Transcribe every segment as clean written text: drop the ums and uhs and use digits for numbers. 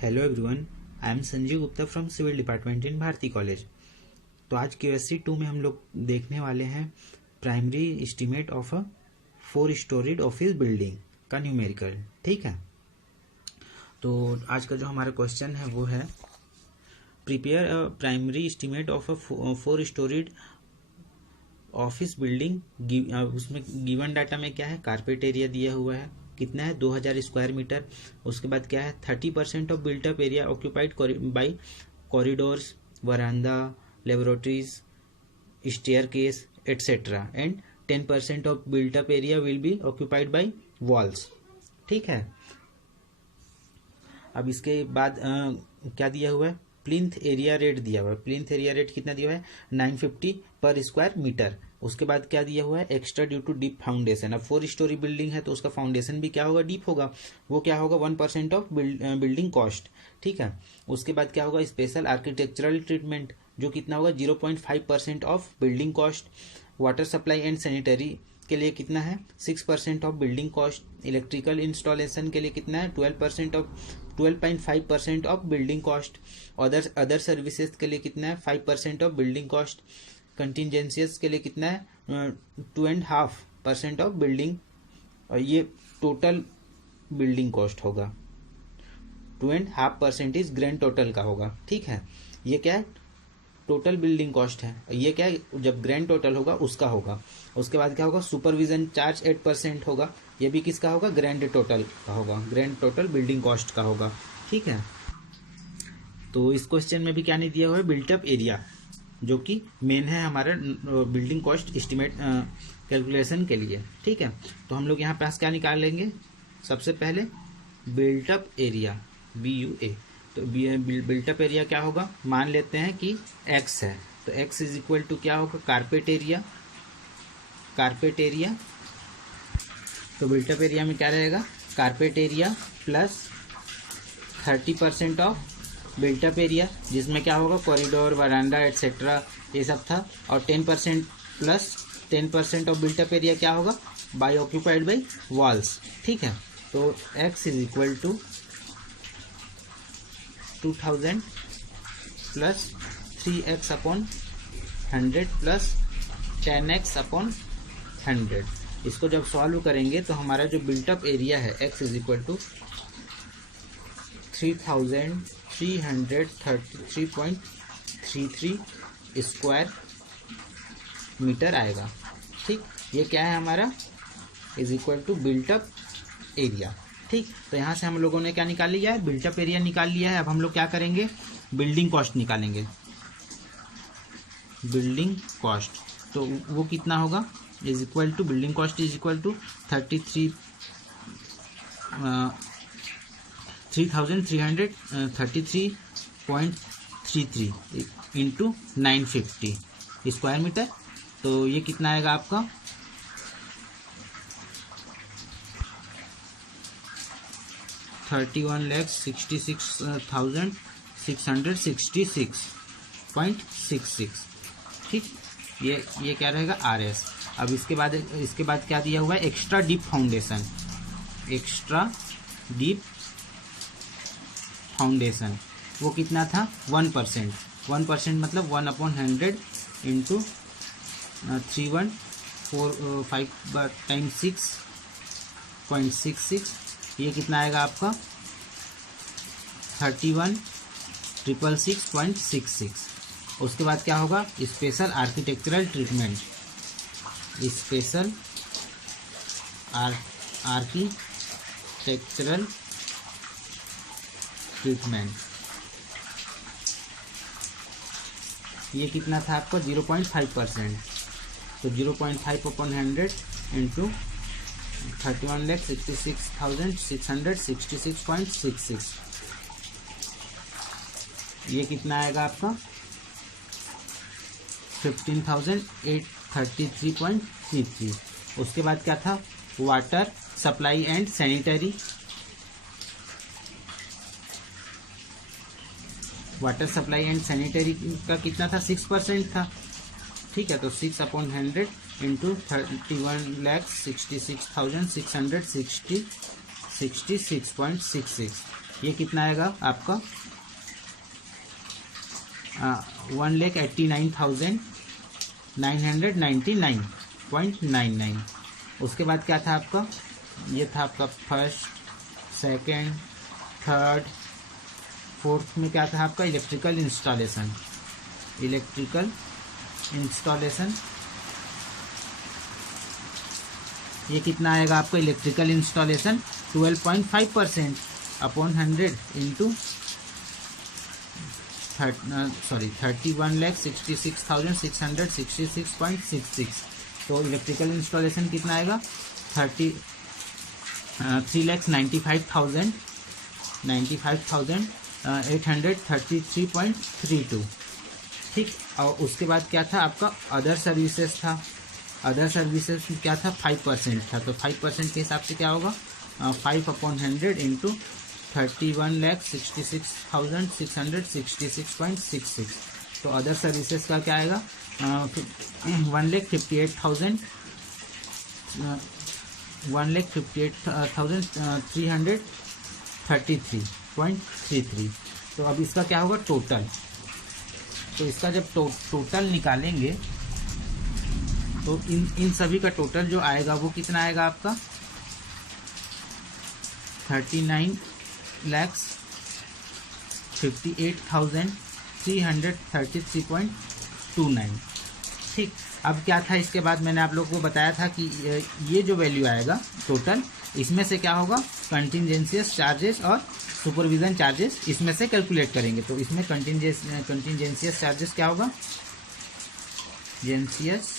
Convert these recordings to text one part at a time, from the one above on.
Hello everyone, I am Sanjeev Gupta from civil department in Bharati college. तो आज QSC 2 में हम लोग देखने वाले हैं primary estimate of a 4 storeyed office building का न्यूमेरिकल। ठीक है, तो आज का जो हमारा क्वेश्चन है वो है prepare a primary estimate of a 4 storeyed office building. उसमें गिवन डाटा में क्या है, कारपेट एरिया दिया हुआ है कितना है 2000 स्क्वायर मीटर। उसके बाद क्या है 30% off built up area occupied by corridors, veranda, laboratories, staircase etcetera and 10% off built up area will be occupied by walls. ठीक है, अब इसके बाद क्या दिया हुआ है, प्लिंथ एरिया रेट दिया हुआ है। प्लिंथ एरिया रेट कितना दिया हुआ है 950 पर स्क्वायर मीटर। उसके बाद क्या दिया हुआ है, extra due to deep foundation. अब 4 स्टोरी बिल्डिंग है तो उसका फाउंडेशन भी क्या होगा, डीप होगा। वो क्या होगा 1% ऑफ बिल्डिंग कॉस्ट। ठीक है, उसके बाद क्या होगा, स्पेशल आर्किटेक्चरल ट्रीटमेंट जो कितना होगा 0.5% of building cost. Water supply and sanitary के लिए कितना है 6% of building cost. Electrical installation के लिए कितना है 12.5% of building cost. Other services के लिए कितना है 5% ऑफ बिल्डिंग कॉस्ट। कंटिजेंसीज के लिए कितना है 2.5% ऑफ बिल्डिंग, और ये टोटल बिल्डिंग कॉस्ट होगा। 2.5% ग्रैंड टोटल का होगा। ठीक है, ये क्या है टोटल बिल्डिंग कॉस्ट है, ये क्या है जब ग्रैंड टोटल होगा उसका होगा। उसके बाद क्या होगा, सुपरविजन चार्ज 8% होगा, ये भी किसका होगा, ग्रैंड टोटल का होगा, ग्रैंड टोटल बिल्डिंग कॉस्ट का होगा। ठीक है, तो इस क्वेश्चन में भी क्या नहीं दिया हुआ है, बिल्टअप एरिया जो कि मेन है हमारा बिल्डिंग कॉस्ट एस्टिमेट कैलकुलेशन के लिए। ठीक है, तो हम लोग यहाँ पास क्या निकालेंगे, सबसे पहले बिल्टअप एरिया BUA। तो बिल्टअप एरिया क्या होगा, मान लेते हैं कि x है, तो x इज इक्वल टू क्या होगा, कारपेट एरिया। कारपेट एरिया, तो बिल्टअप एरिया में क्या रहेगा, carpet area plus 30% off built up area, जिसमें क्या होगा कॉरिडोर, वरांडा एटसेट्रा ये सब था, और 10% प्लस 10% ऑफ बिल्टअप एरिया क्या होगा, बाई ऑक्यूपाइड बाई वॉल्स। ठीक है, तो x is equal to 2000 plus 3x upon 100 plus 10x upon 100। इसको जब सॉल्व करेंगे तो हमारा जो बिल्टअप एरिया है x is equal to 3333.33 square metre आएगा। ठीक, ये क्या है हमारा, is equal to built up area. ठीक, तो यहाँ से हम लोगों ने क्या निकाल लिया है, बिल्टअप एरिया निकाल लिया है। अब हम लोग क्या करेंगे, बिल्डिंग कॉस्ट निकालेंगे। बिल्डिंग कॉस्ट तो वो कितना होगा, is equal to building cost is equal to 3333.33 into 950 square metre. तो ये कितना आएगा आपका 31,66,666.66। ठीक, ये क्या रहेगा RS। अब इसके बाद क्या दिया हुआ है, extra deep foundation. Extra deep foundation वो कितना था 1%। 1% मतलब 1/100 इंटू 3145 टाइम 6.66, ये कितना आएगा आपका 31,666.66। उसके बाद क्या होगा, special architectural treatment. Special architectural treatment ये कितना था आपका 0.5%। तो 0.5 अपॉन 100 इंटू 31,66,666.66, ये कितना आएगा आपका 15,833.33। उसके बाद क्या था, water supply and sanitary. Water supply and sanitary का कितना था 6% था। ठीक है, तो 6/100 इंटू 31,66,666.66 ये कितना आएगा आपका 1,89,999.99। उसके बाद क्या था आपका, ये था आपका फर्स्ट, सेकंड, थर्ड, फोर्थ में क्या था आपका इलेक्ट्रिकल इंस्टॉलेशन। ये कितना आएगा आपका इलेक्ट्रिकल इंस्टॉलेशन 12.5% अपॉन 100 इंटू 31,66,666.66। तो इलेक्ट्रिकल इंस्टॉलेशन कितना आएगा 3,95,833.32। ठीक। और उसके बाद क्या था आपका अदर सर्विसेज था। अदर सर्विसेज में क्या था 5% था, तो 5% के हिसाब से क्या होगा 5/100 इंटू 31,66,666.66। तो अदर सर्विसेज का क्या आएगा 1,58,333.33। तो अब इसका क्या होगा टोटल। तो इसका जब टोटल निकालेंगे तो इन सभी का टोटल जो आएगा वो कितना आएगा आपका 39,58,333.29। ठीक। अब क्या था इसके बाद मैंने आप लोगों को बताया था कि ये जो वैल्यू आएगा टोटल, इसमें से क्या होगा कंटिजेंशियस चार्जेस और सुपरविजन चार्जेस इसमें से कैलकुलेट करेंगे। तो इसमें कंटिजेंशियस चार्जेस क्या होगा, जेंशियस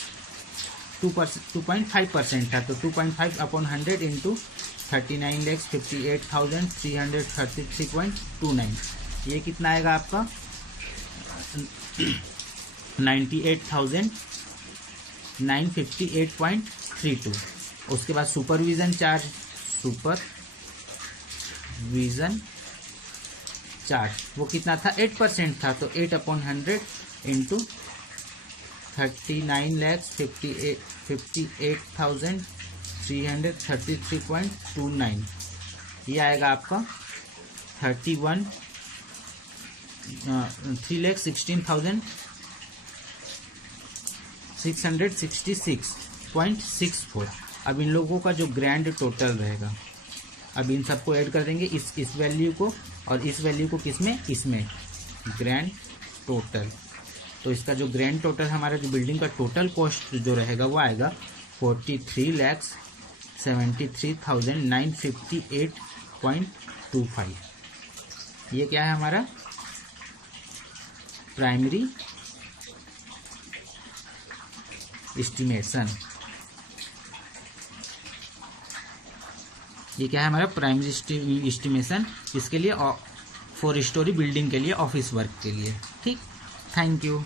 2.5% था, तो 2.5 अपॉन 100 इंटू 39,58,333.29। ये कितना आएगा आपका 98,958.32। उसके बाद सुपरविजन चार्ज वो कितना था 8% था, तो 8/100 इंटू 39,58,333.29। ये आएगा आपका 3,16,666.64। अब इन लोगों का जो ग्रैंड टोटल रहेगा, अब इन सबको ऐड कर देंगे इस वैल्यू को और इस वैल्यू को किसमें, इसमें ग्रैंड टोटल। तो इसका जो ग्रैंड टोटल हमारा जो बिल्डिंग का टोटल कॉस्ट जो रहेगा वो आएगा 43,73,958.25। ये क्या है हमारा प्राइमरी एस्टिमेशन। ये क्या है हमारा प्राइमरी एस्टिमेशन, इसके लिए 4 स्टोरी बिल्डिंग के लिए, ऑफिस वर्क के लिए। ठीक। Thank you.